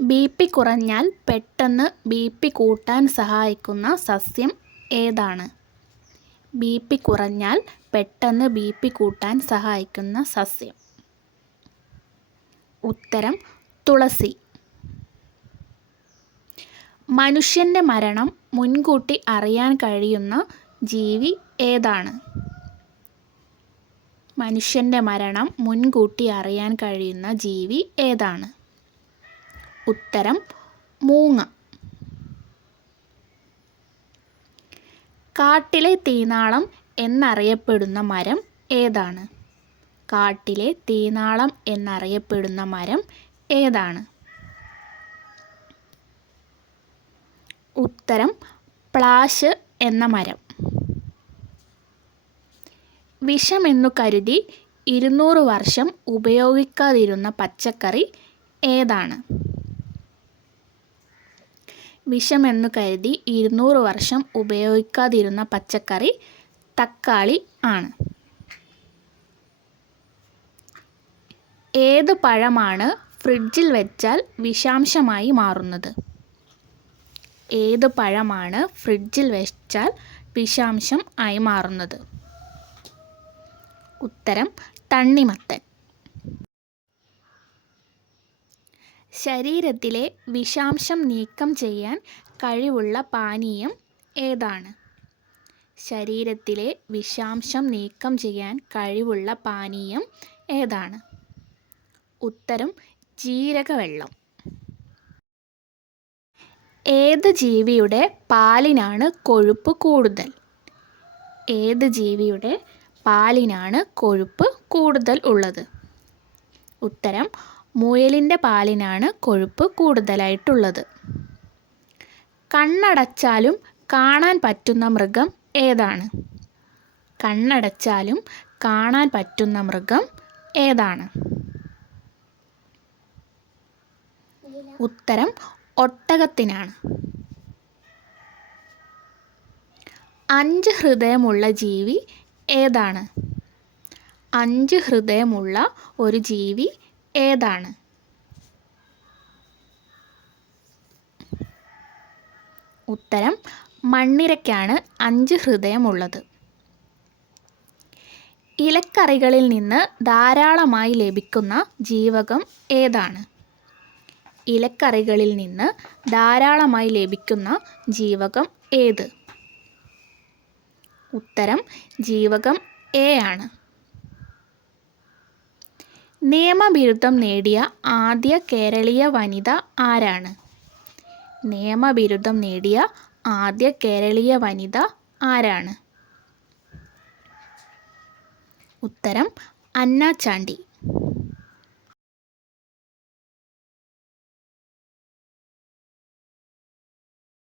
B P കുറഞ്ഞാൽ പെട്ടെന്ന് B P കൂട്ടാൻ സഹായിക്കുന്ന സസ്യം ഏതാണ്? ബി പി കുറഞ്ഞാൽ പെട്ടെന്ന് ബി പി കൂട്ടാൻ സഹായിക്കുന്ന സസ്യം. ഉത്തരം തുളസി. മനുഷ്യന്റെ മരണം മുൻകൂട്ടി അറിയാൻ കഴിയുന്ന ജീവി ഏതാണ്? മനുഷ്യന്റെ മരണം മുൻകൂട്ടി അറിയാൻ കഴിയുന്ന ജീവി ഏതാണ്? ഉത്തരം മൂങ്ങ. കാട്ടിലെ തീനാളം എന്നറിയപ്പെടുന്ന മരം ഏതാണ്? കാട്ടിലെ തീനാളം എന്നറിയപ്പെടുന്ന മരം ഏതാണ്? ഉത്തരം പ്ലാഷ് എന്ന മരം. വിഷമെന്നു കരുതി ഇരുന്നൂറ് വർഷം ഉപയോഗിക്കാതിരുന്ന പച്ചക്കറി ഏതാണ്? വിഷമെന്നു കരുതി ഇരുന്നൂറ് വർഷം ഉപയോഗിക്കാതിരുന്ന പച്ചക്കറി തക്കാളി ആണ്. ഏത് പഴമാണ് ഫ്രിഡ്ജിൽ വെച്ചാൽ വിഷാംശമായി മാറുന്നത്? ഏത് പഴമാണ് ഫ്രിഡ്ജിൽ വെച്ചാൽ വിഷാംശം ആയി മാറുന്നത്? ഉത്തരം തണ്ണിമത്തൻ. ശരീരത്തിലെ വിഷാംശം നീക്കം ചെയ്യാൻ കഴിവുള്ള പാനീയം ഏതാണ്? ശരീരത്തിലെ വിഷാംശം നീക്കം ചെയ്യാൻ കഴിവുള്ള പാനീയം ഏതാണ്? ഉത്തരം ജീരകവെള്ളം. ഏത് ജീവിയുടെ പാലിനാണ് കൊഴുപ്പ് കൂടുതൽ? ഏത് ജീവിയുടെ പാലിനാണ് കൊഴുപ്പ് കൂടുതൽ ഉള്ളത്? ഉത്തരം മുയലിന്റെ പാലിനാണ് കൊഴുപ്പ് കൂടുതലായിട്ടുള്ളത്. കണ്ണടച്ചാലും കാണാൻ പറ്റുന്ന മൃഗം ഏതാണ്? കണ്ണടച്ചാലും കാണാൻ പറ്റുന്ന മൃഗം ഏതാണ്? ഉത്തരം ഒട്ടകത്തിനാണ്. അഞ്ച് ഹൃദയമുള്ള ജീവി ഏതാണ്? അഞ്ച് ഹൃദയമുള്ള ഒരു ജീവി ഏതാണ്? ഉത്തരം മണ്ണിരയ്ക്കാണ് അഞ്ച് ഹൃദയമുള്ളത്. ഇലക്കറികളിൽ നിന്ന് ധാരാളമായി ലഭിക്കുന്ന ജീവകം ഏതാണ്? ഇലക്കറികളിൽ നിന്ന് ധാരാളമായി ലഭിക്കുന്ന ജീവകം ഏത്? ഉത്തരം ജീവകം എ ആണ്. നിയമബിരുദം നേടിയ ആദ്യ കേരളീയ വനിത ആരാണ്? നിയമബിരുദം നേടിയ ആദ്യ കേരളീയ വനിത ആരാണ്? ഉത്തരം അന്ന ചാണ്ടി.